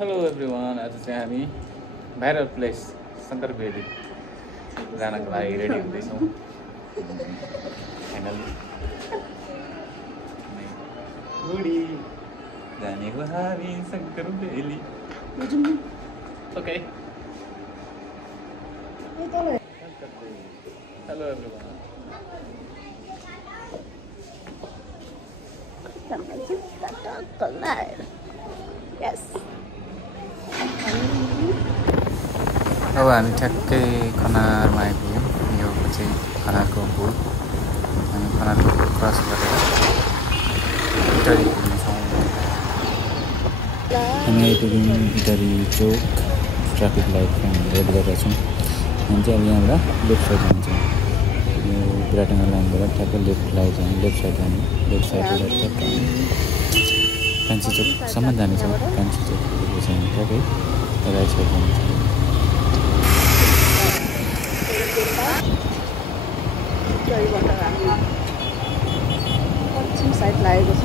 Hello everyone, आज चाहिँ हामी भाइरल प्लेस शङ्कर भेली जानको लागि रेडी हुँदैछौँ। फाइनली गुडी जाने हो हामी शङ्कर भेली। Okay, hello everyone. Yes. अब हामी ठ्याक्कै खनारमा आइपुग्यौँ। यो चाहिँ खनारको पुल। हामी खनारको पुल क्रस गरेर इटरी पुग्नेछौँ। हामी आइपुग्यौँ इटरी चोक। ट्राफिक लाइट हामी रेड गरेर छौँ। हामी चाहिँ अब यहाँबाट लेफ्ट साइड जान्छौँ। यो विराटनगर लाइनबाट ठ्याक्कै लेफ्ट साइड जाने। लेफ्ट साइडबाट ठ्याक्कै कान्छी चोकसम्म जानेछौँ। कान्छी चोक पुगेपछि हामी ठ्याक्कै राइट साइड जानेछौँ। पश्चिम साइड लागेको छ।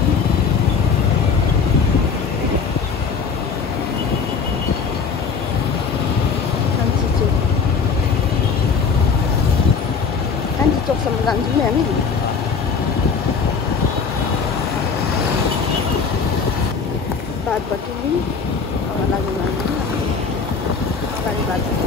कान्छी चोकसम्म जान्छौँ नि हामी। बाटपट्टि नि अगाडि बाटपट्टि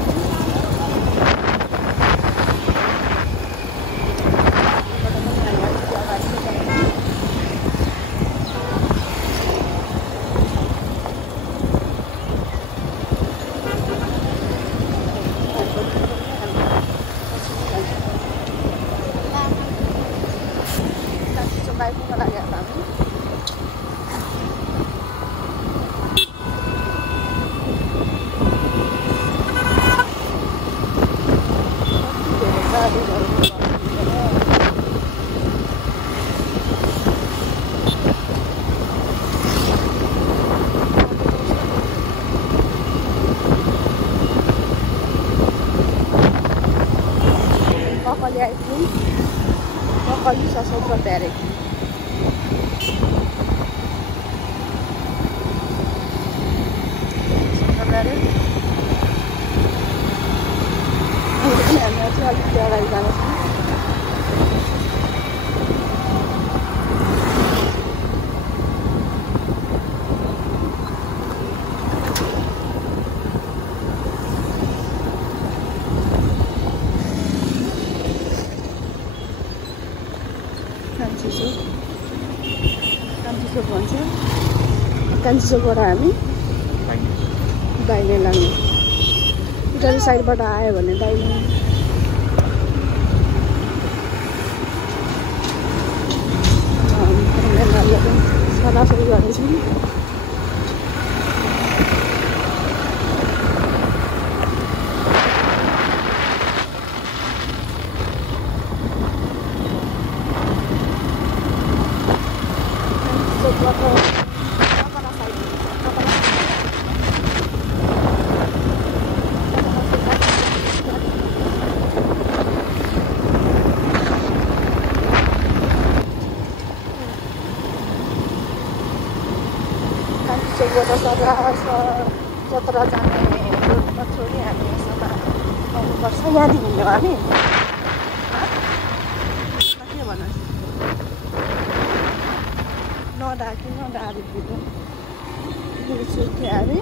कली सशस्त्र ब्यारेक। हामी चाहिँ अलिकति अगाडि जानेछौँ। कान्छी चोकबाट हामी दाहिने लाग्ने। इटरी साइडबाट आयो भने दाहिने। सरासरी गर्दैछौँ। जत्रा जाने रोडमा छोडी हामी यसमा आउनुपर्छ। यहाँदेखि हिँड्यौँ हामी। के भन नडारी पुग्यौँ। सुर्खेत हामी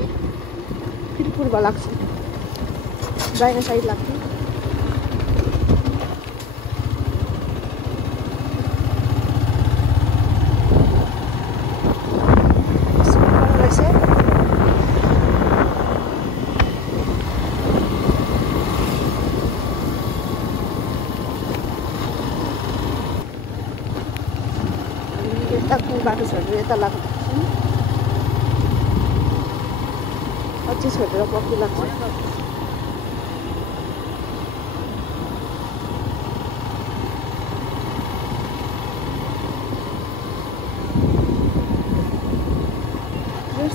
फेरि पूर्व लाग्छौँ। दाहिने साइड लाग्थ्यो। बाटो छोडेर यता लाग्छ। अझै छोडेर पक्की लाग्छ।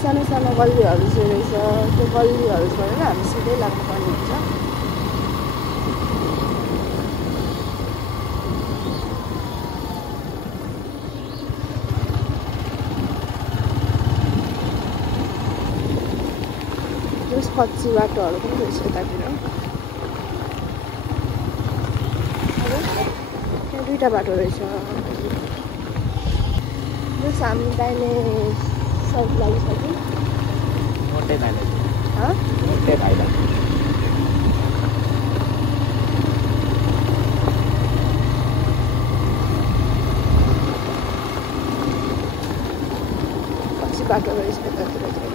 सानो सानो गल्लीहरू चाहिँ रहेछ। त्यो गल्लीहरू छोडेर हामी सिधै लाग्नुपर्ने हुन्छ। जस कच्ची बाटोहरू पनि रहेछ यतातिर त्यहाँ दुईटा बाटो रहेछ जस हामी दाहिने साइड लागिसक्यौँ मोटे भाइला हाँ मोटे भाइला कच्ची बाटो रहेछ यतातिर चाहिँ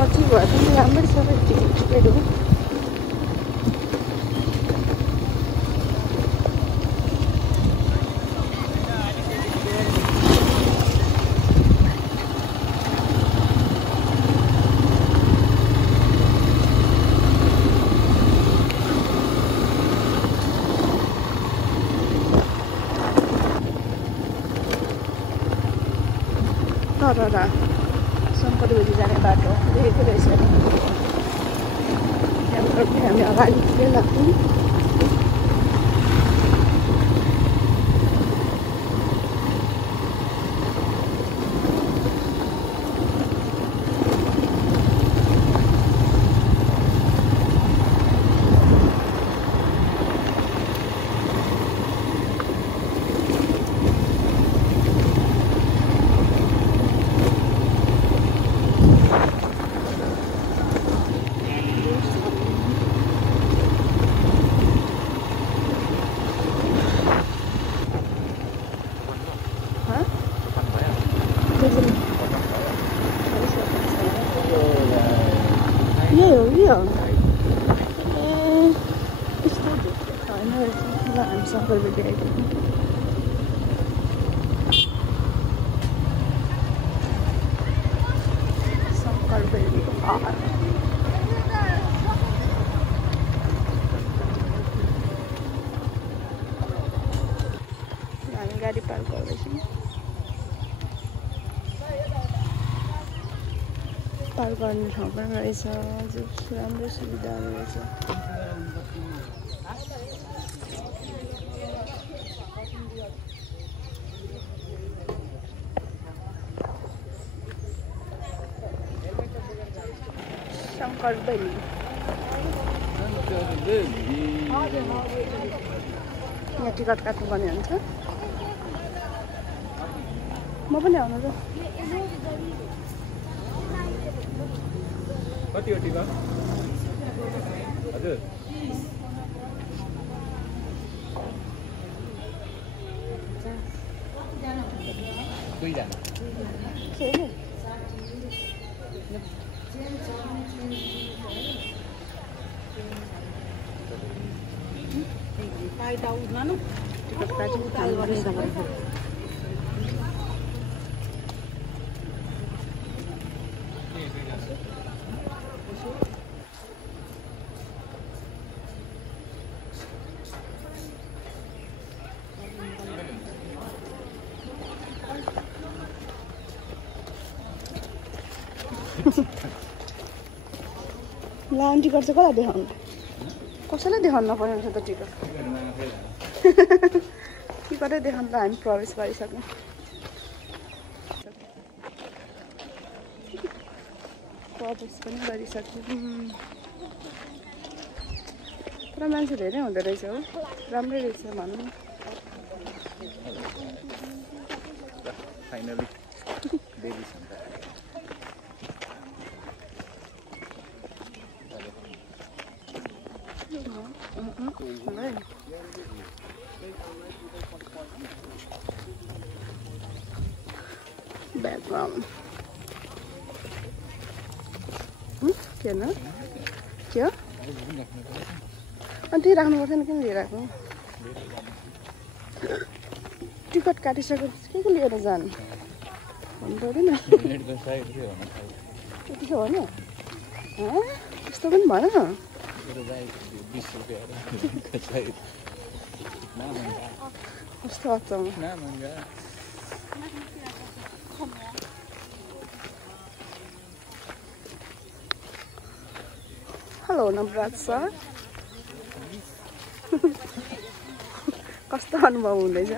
कच्ची भए पनि राम्रै छ टिकट हो तर शङ्करबेली जाने बाटो देखेको रहेछ त्यहाँबाट हामी अगाडि लाग्छौँ यही हो यो यस्तो होइन रहेछ ल हामी शङ्करबेली आइपुग्यौँ शङ्करबेलीको घर हामी गाडी पार्क गर्दैछौँ पार्क गर्ने ठाउँ पनि रहेछ राम्रो सुविधाहरू रहेछ शङ्करबेली यहाँ टिकट काट्नुपर्ने हुन्छ म पनि आउनु त कति हो टिकट हजुर दुईजना टिकट काट्नु लाउन टिकट चाहिँ कसलाई देखाउनु कसैलाई देखाउनु नपर्ने रहेछ त टिकट टिकटै देखाउनु त हामी प्रवेश गरिसक्यौँ प्रवेश पनि गरिसक्यौँ तर मान्छे धेरै हुँदो रहेछ हो राम्रै रहेछ भनौँ फाइनली background के न के हो अनि त्यही राख्नु पर्दैन किन लिइराख्नु टिकट काटिसकेपछि के लिएर जानु भन्नु पर्दैन त्यति हो न त्यस्तो पनि भएन कस्तो अचम्म हेलो नवराज सर कस्तो अनुभव हुँदैछ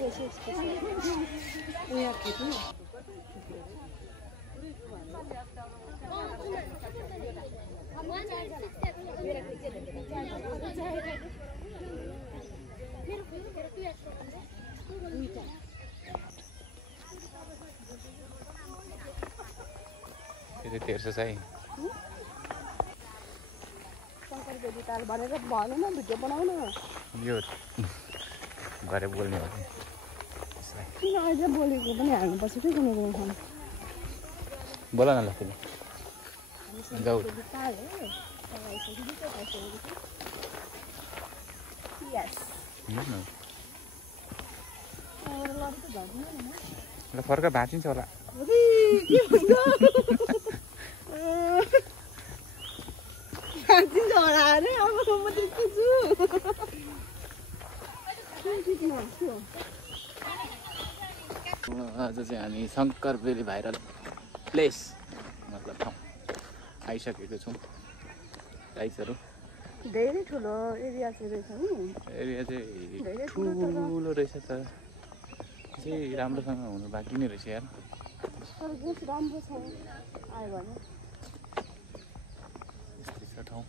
रहेछ यस्तो छ यहाँ खेती त्यो 1300 चाहिँ शङ्कर बेदी ताल भनेर भन्नु न भिडियो बनाउन यो गरे बोल्ने हो किन अहिले बोलेको पनि हाल्नुपर्छ कि कुनै कुनै ठाउँ बोला न ल फेरि जाऊ ल फर्क भाँचिन्छ होला आज चाहिँ हामी शङ्कर बेली भाइरल प्लेस मतलब ठाउँ आइसकेको छौँ टाइप्सहरू धेरै ठुलो एरिया चाहिँ रहेछ नि एरिया चाहिँ ठुलो रहेछ तर चाहिँ राम्रोसँग हुनु बाँकी नै रहेछ यार राम्रो छ आयो भने यस्तै छ ठाउँ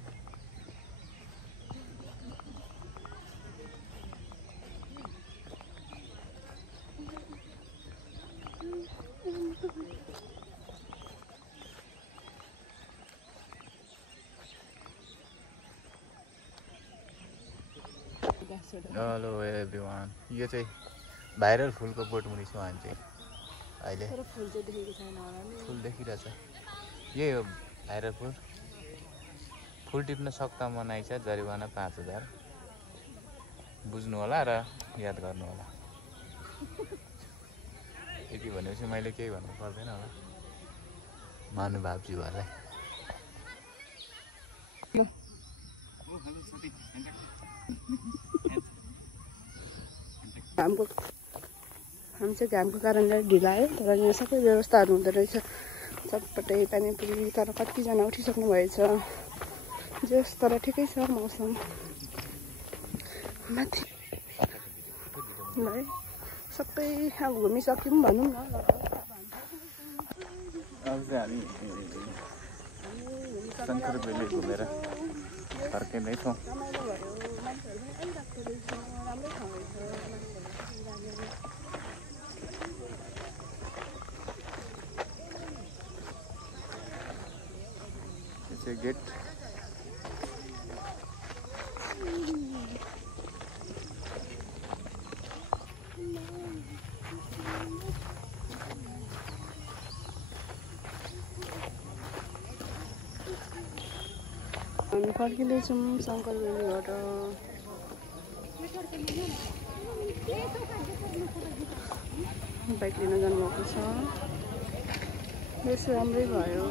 हेलो एभ्रिवान यो चाहिँ भाइरल फुलको बोटमुनि छु हामी चाहिँ अहिले फुल देखिरहेछ यही हो भाइरल फुल टिप्न सक्दा मनाइ छ जरिवाना 5000 बुझ्नु होला र याद गर्नु होला यति भनेपछि मैले केही भन्नु पर्दैन होला महानुभावज्यूहरूलाई हामी चाहिँ घामको कारणले ढिला आयो तर यहाँ सबै व्यवस्थाहरू हुँदो रहेछ सबपट्टै पानीपुरी तर कतिजना उठिसक्नु भएछ जस तर ठिकै छ मौसम माथि है सबै अब घुमिसक्यौँ भनौँ न अब चाहिँ हामी शङ्कर बेली घुमेर फर्किँदैछौँ गेट हामी फर्किँदैछौँ शङ्कर बेलीबाट बाइक लिन जानुभएको छ बेसी राम्रै भयो